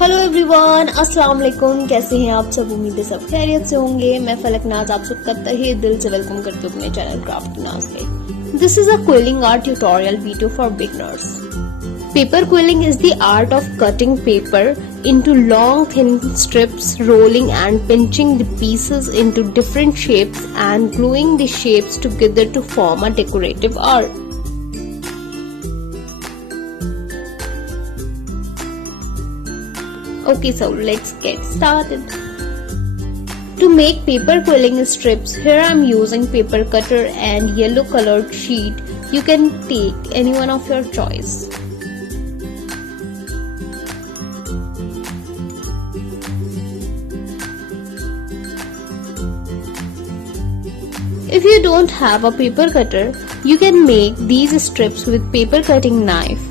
Hello everyone, अस्सलाम वालेकुम। कैसे हैं आप सब? उम्मीद है सब खैरियत से होंगे। मैं फलक नाज आप सबका तहे दिल से वेलकम करती हूँ अपने चैनल क्राफ्ट नाज पे। This is a quilling art tutorial video for beginners. Paper quilling is the art of cutting paper into long thin strips, rolling and pinching the pieces into different shapes and gluing the shapes together to form a decorative art. Okay, so let's get started. To make paper quilling strips, here I am using paper cutter and yellow colored sheet. You can take any one of your choice. If you don't have a paper cutter, you can make these strips with paper cutting knife.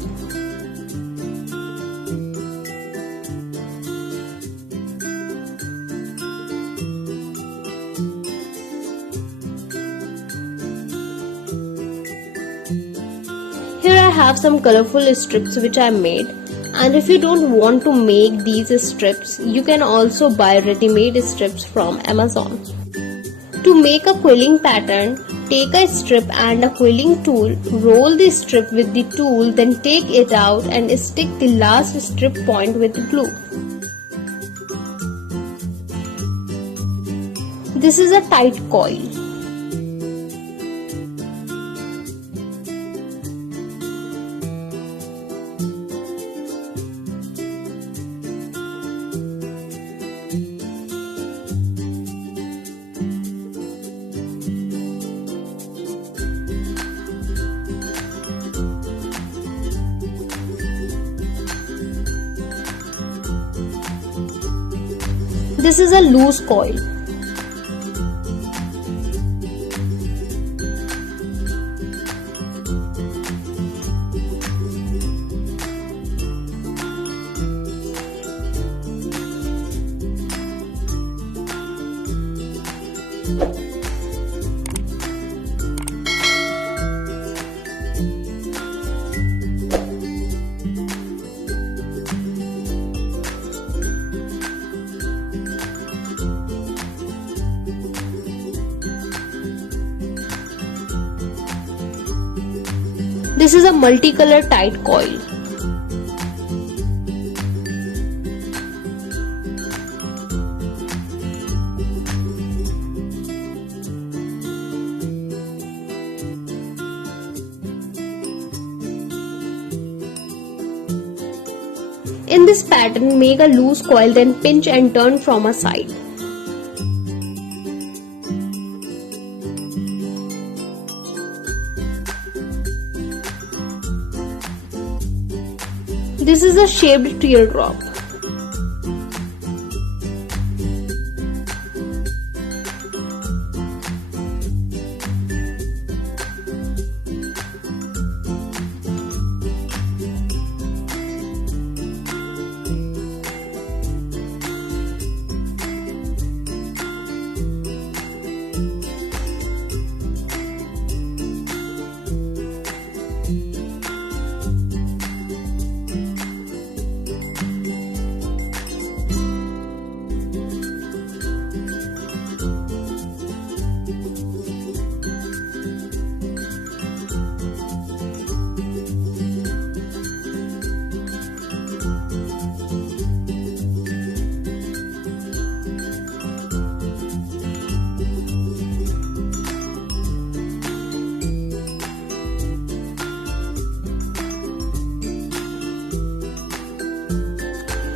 Here I have some colorful strips which I made, and if you don't want to make these strips, you can also buy ready-made strips from Amazon. To make a quilling pattern, take a strip and a quilling tool, roll the strip with the tool, then take it out and stick the last strip point with glue. This is a tight coil. This is a loose coil. This is a multicolor tight coil. In this pattern, make a loose coil, then pinch and turn from a side. This is a shaped teardrop.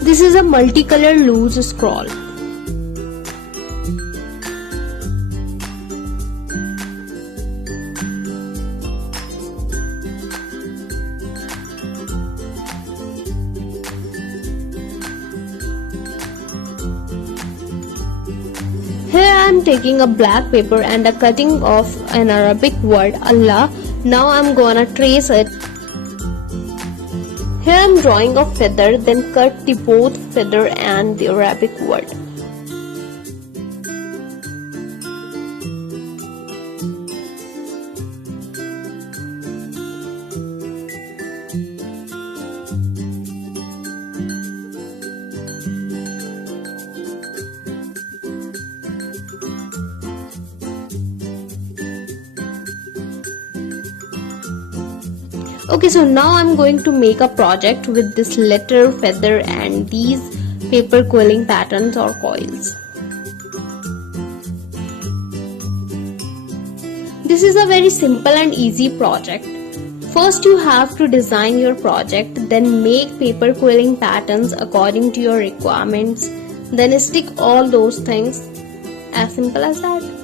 This is a multicolored loose scroll. Here I am taking a black paper and a cutting of an Arabic word Allah. Now I am gonna trace it. Here I am drawing a feather, then cut the both feather and the Arabic word. Okay, so now I'm going to make a project with this letter, feather and these paper quilling patterns or coils. This is a very simple and easy project. First you have to design your project, then make paper quilling patterns according to your requirements, then stick all those things. As simple as that.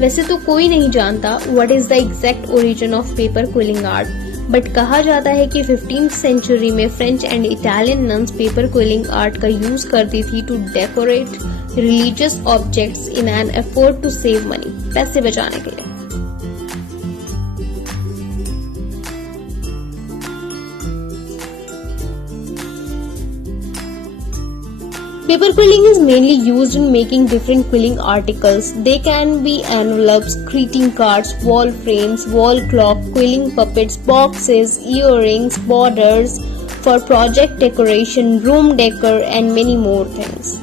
वैसे तो कोई नहीं जानता what is the exact origin of paper quilling art, but कहा जाता है कि 15th century में French and Italian nuns paper quilling art का यूज करती थी to decorate religious objects in an effort to save money, पैसे बचाने के लिए। Paper quilling is mainly used in making different quilling articles. They can be envelopes, greeting cards, wall frames, wall clock, quilling puppets, boxes, earrings, borders for project decoration, room decor and many more things.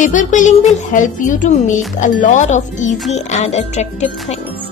Paper quilling will help you to make a lot of easy and attractive things.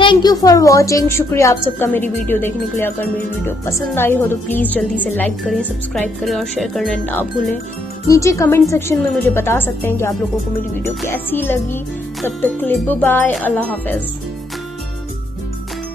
Thank you for watching. शुक्रिया आप सबका मेरी video देखने के लिए। अगर मेरी video पसंद आई हो तो प्लीज जल्दी से लाइक करें, सब्सक्राइब करें और शेयर करना ना भूलें। नीचे कमेंट सेक्शन में मुझे बता सकते हैं कि आप लोगों को मेरी वीडियो कैसी लगी। तब तक के लिए बाय, अल्लाह हाफिज।